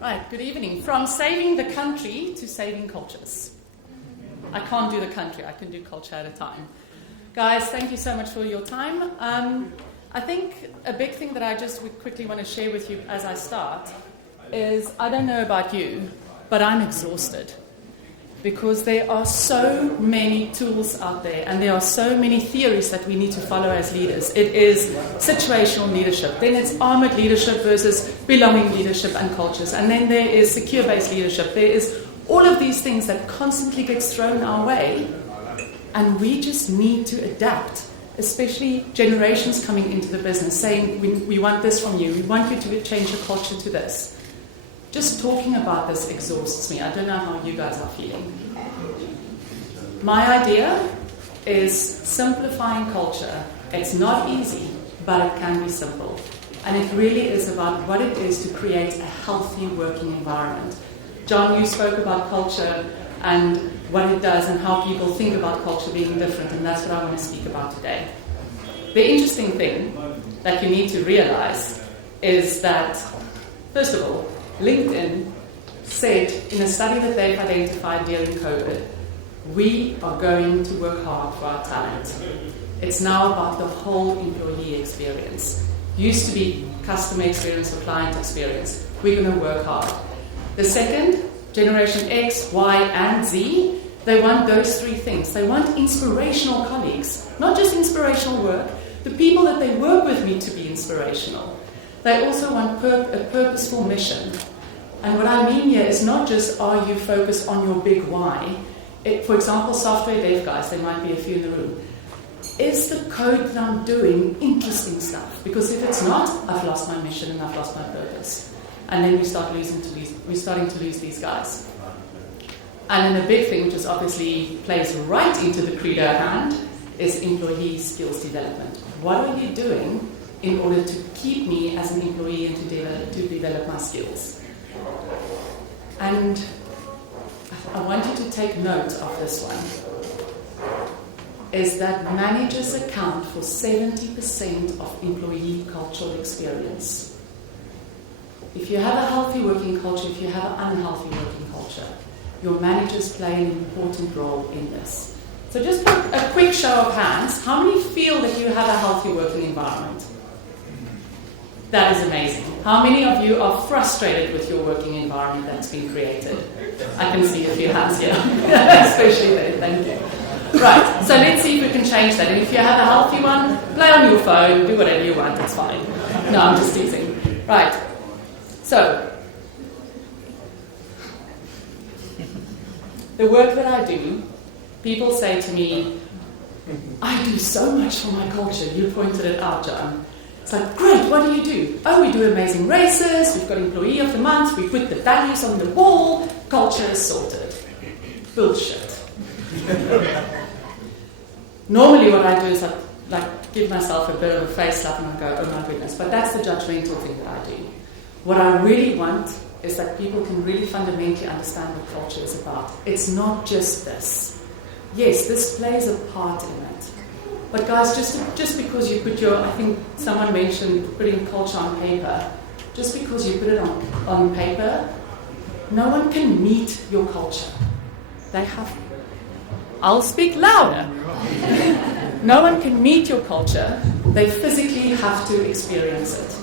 Right, good evening. From saving the country to saving cultures. I can't do the country, I can do culture at a time. Guys, thank you so much for your time. I think a big thing that I just would quickly want to share with you as I start is, I don't know about you, but I'm exhausted. Because there are so many tools out there and there are so many theories that we need to follow as leaders. It is situational leadership, then it's armored leadership versus belonging leadership and cultures, and then there is secure-based leadership. There is all of these things that constantly gets thrown our way, and we just need to adapt, especially generations coming into the business saying, we want this from you, we want you to change your culture to this. Just talking about this exhausts me. I don't know how you guys are feeling. My idea is simplifying culture. It's not easy, but it can be simple. And it really is about what it is to create a healthy working environment. John, you spoke about culture and what it does and how people think about culture being different, and that's what I want to speak about today. The interesting thing that you need to realize is that, first of all, LinkedIn said in a study that they've identified during COVID, we are going to work hard for our talent. It's now about the whole employee experience. Used to be customer experience or client experience. We're going to work hard. The second, Generation X, Y, and Z, they want those three things. They want inspirational colleagues, not just inspirational work. The people that they work with need to be inspirational. They also want a purposeful mission. And what I mean here is not just are you focused on your big why. For example, software dev guys, there might be a few in the room. Is the code that I'm doing interesting stuff? Because if it's not, I've lost my mission and I've lost my purpose. And then we're starting to lose these guys. And then a big thing, which is obviously plays right into the Credo hand, is employee skills development. What are you doing in order to keep me as an employee and to develop my skills? And I want you to take note of this one, is that managers account for 70% of employee cultural experience. If you have a healthy working culture, if you have an unhealthy working culture, your managers play an important role in this. So just a quick show of hands, how many feel that you have a healthy working environment? That is amazing. How many of you are frustrated with your working environment that's been created? I can see a few hands here, especially there, thank you. Right, so let's see if we can change that. And if you have a healthy one, play on your phone, do whatever you want, it's fine. No, I'm just teasing. Right, so, the work that I do, people say to me, I do so much for my culture. You pointed it out, John. It's like, great, what do you do? Oh, we do amazing races, we've got Employee of the Month, we put the values on the wall, culture is sorted. Bullshit. Normally what I do is I give myself a bit of a face slap and I go, oh my goodness, but that's the judgmental thing that I do. What I really want is that people can really fundamentally understand what culture is about. It's not just this. Yes, this plays a part in it. But guys, just because you put I think someone mentioned putting culture on paper, just because you put it on paper, no one can meet your culture. I'll speak louder. No one can meet your culture. They physically have to experience it.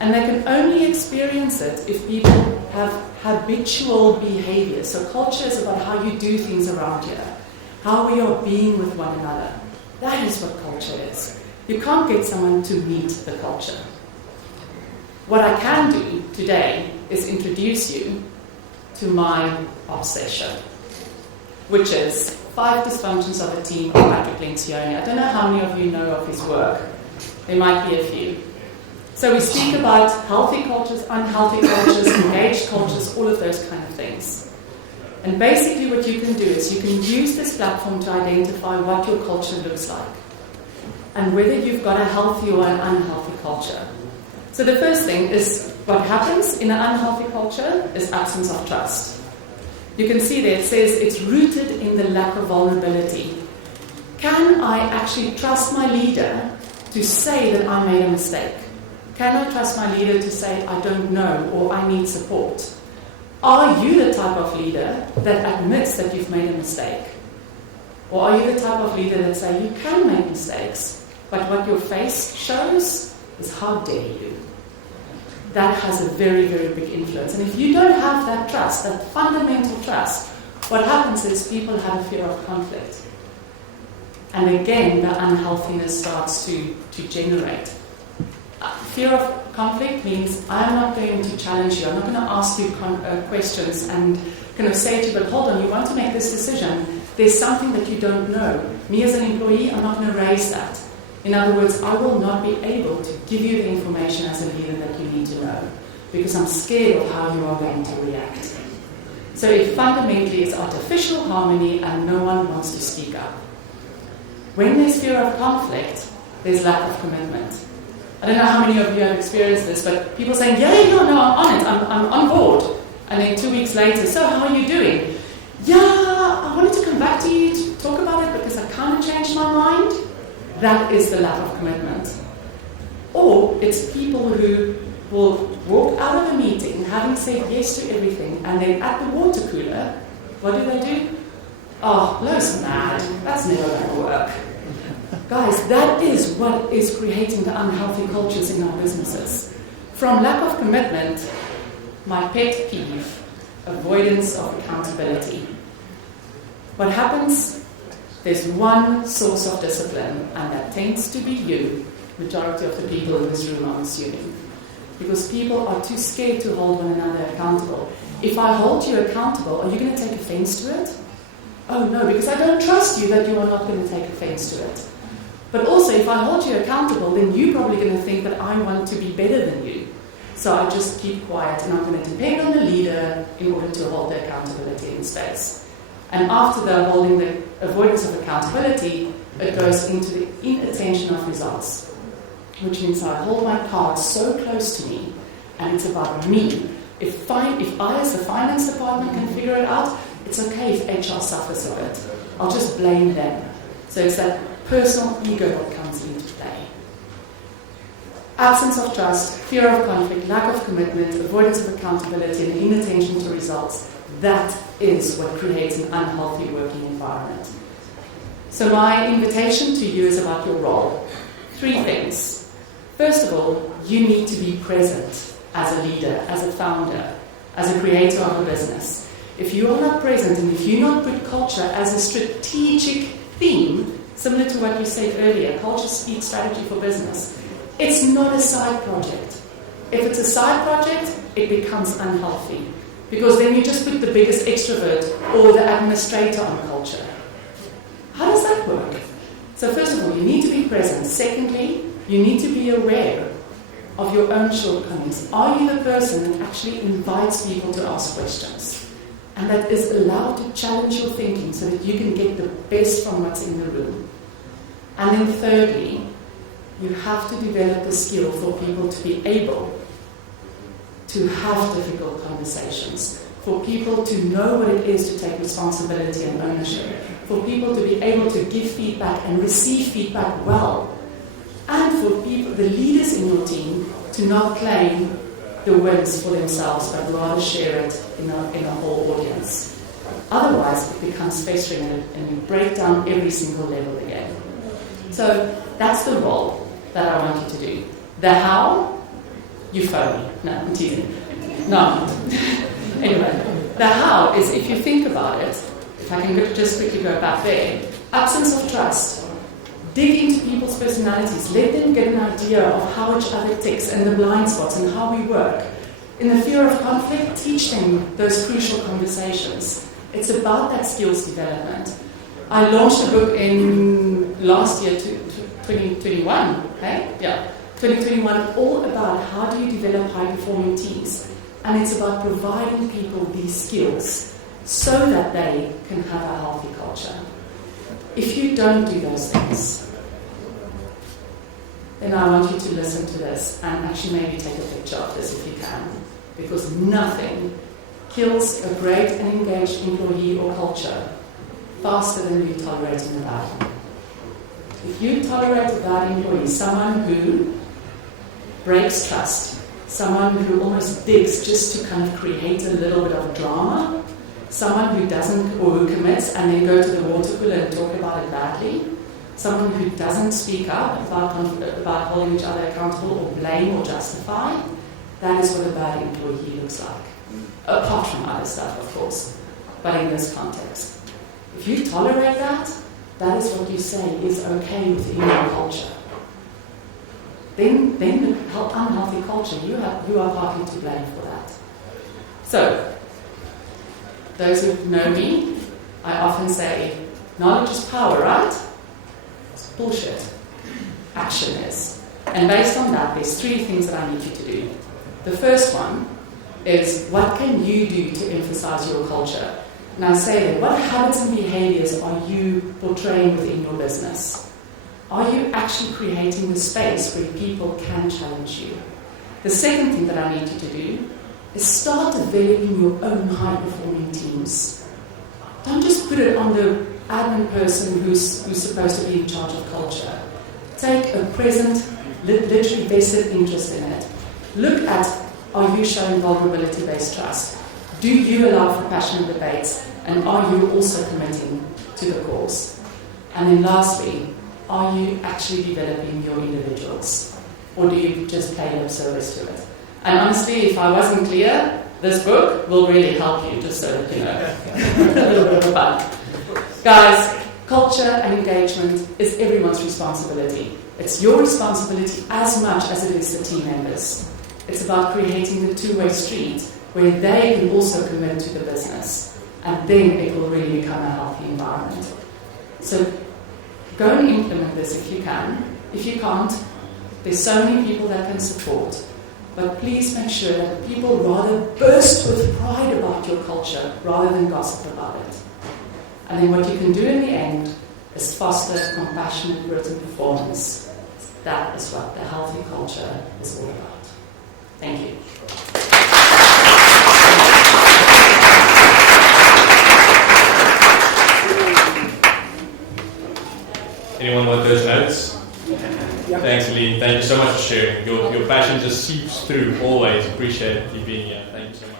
And they can only experience it if people have habitual behavior. So culture is about how you do things around here, how we are being with one another. That is what culture is. You can't get someone to meet the culture. What I can do today is introduce you to my obsession, which is 5 Dysfunctions of a Team by Patrick Lencioni. I don't know how many of you know of his work. There might be a few. So we speak about healthy cultures, unhealthy cultures, engaged cultures, all of those kind of things. And basically what you can do is you can use this platform to identify what your culture looks like and whether you've got a healthy or an unhealthy culture. So the first thing is what happens in an unhealthy culture is absence of trust. You can see there it says it's rooted in the lack of vulnerability. Can I actually trust my leader to say that I made a mistake? Can I trust my leader to say, I don't know, or I need support? Are you the type of leader that admits that you've made a mistake? Or are you the type of leader that says, you can make mistakes, but what your face shows is how dare you? That has a very, very big influence. And if you don't have that trust, that fundamental trust, what happens is people have a fear of conflict. And again, the unhealthiness starts to generate. Fear of conflict means I'm not going to challenge you. I'm not going to ask you questions and kind of say to you, but hold on, you want to make this decision. There's something that you don't know. Me as an employee, I'm not going to raise that. In other words, I will not be able to give you the information as a leader that you need to know because I'm scared of how you are going to react. So it fundamentally is artificial harmony and no one wants to speak up. When there's fear of conflict, there's lack of commitment. I don't know how many of you have experienced this, but people saying, no, I'm on it, I'm on board. And then 2 weeks later, so how are you doing? Yeah, I wanted to come back to you to talk about it because I kind of changed my mind. That is the lack of commitment. Or it's people who will walk out of a meeting having said yes to everything, and then at the water cooler, what do? Oh, Lo's mad. That's never going to work. Guys, that is what is creating the unhealthy cultures in our businesses. From lack of commitment, my pet peeve, avoidance of accountability. What happens? There's one source of discipline, and that tends to be you, majority of the people in this room, I'm assuming. Because people are too scared to hold one another accountable. If I hold you accountable, are you going to take offense to it? Oh no, because I don't trust you that you are not going to take offense to it. But also, if I hold you accountable, then you're probably going to think that I want to be better than you. So I just keep quiet, and I'm going to depend on the leader in order to hold the accountability in space. And after the holding the avoidance of accountability, it goes into the inattention of results. Which means I hold my cards so close to me, and it's about me. If I as the finance department can figure it out, it's okay if HR suffers a bit. I'll just blame them. So it's that personal ego that comes into play. Absence of trust, fear of conflict, lack of commitment, avoidance of accountability, and inattention to results. That is what creates an unhealthy working environment. So my invitation to you is about your role. 3 things. First of all, you need to be present as a leader, as a founder, as a creator of a business. If you are not present and if you not put culture as a strategic theme, similar to what you said earlier, culture speaks strategy for business, it's not a side project. If it's a side project, it becomes unhealthy. Because then you just put the biggest extrovert or the administrator on culture. How does that work? So first of all, you need to be present. Secondly, you need to be aware of your own shortcomings. Are you the person that actually invites people to ask questions? And that is allowed to challenge your thinking so that you can get the best from what's in the room. And then thirdly, you have to develop the skill for people to be able to have difficult conversations, for people to know what it is to take responsibility and ownership, for people to be able to give feedback and receive feedback well, and for people, the leaders in your team, to not claim the wins for themselves, but rather share it in a whole audience. Otherwise, it becomes festering and you break down every single level again. So that's the role that I want you to do. The how, you phone me. No, I'm teasing. No, I'm not. Anyway, the how is, if you think about it, if I can just quickly go back there, absence of trust. Dig into people's personalities. Let them get an idea of how each other ticks and the blind spots and how we work. In the fear of conflict, teach them those crucial conversations. It's about that skills development. I launched a book in last year, 2021, okay? Yeah, 2021, all about how do you develop high-performing teams. And it's about providing people these skills so that they can have a healthy culture. If you don't do those things, then I want you to listen to this and actually maybe take a picture of this if you can. Because nothing kills a great and engaged employee or culture faster than you tolerating a bad one. If you tolerate a bad employee, someone who breaks trust, someone who almost digs just to kind of create a little bit of drama, someone who doesn't or who commits and then go to the water cooler and talk about it badly, someone who doesn't speak up about holding each other accountable or blame or justify. That is what a bad employee looks like. Apart from other stuff, of course, but in this context. If you tolerate that, that is what you say is okay within your culture. Then the unhealthy culture, you are partly to blame for that. So, those who know me, I often say, knowledge is power, right? It's bullshit. Action is. And based on that, there's 3 things that I need you to do. The first one is, what can you do to emphasize your culture? And I say that, what habits and behaviors are you portraying within your business? Are you actually creating the space where people can challenge you? The second thing that I need you to do is start developing your own high-performing teams. Don't just put it on the admin person who's supposed to be in charge of culture. Take a present, literally vested interest in it. Look at, are you showing vulnerability-based trust? Do you allow for passionate debates? And are you also committing to the cause? And then lastly, are you actually developing your individuals? Or do you just pay lip service to it? And honestly, if I wasn't clear, this book will really help you, just so that you know. A little bit of fun. Guys, culture and engagement is everyone's responsibility. It's your responsibility as much as it is the team members. It's about creating the two-way street where they can also commit to the business. And then it will really become a healthy environment. So go and implement this if you can. If you can't, there's so many people that can support. But please make sure that people rather burst with pride about your culture rather than gossip about it. And then what you can do in the end is foster compassionate written performance. That is what the healthy culture is all about. Thank you. Anyone want those notes? Yeah. Thanks, Helene. Thank you so much for sharing. Your passion just seeps through always. Appreciate you being here. Thank you so much.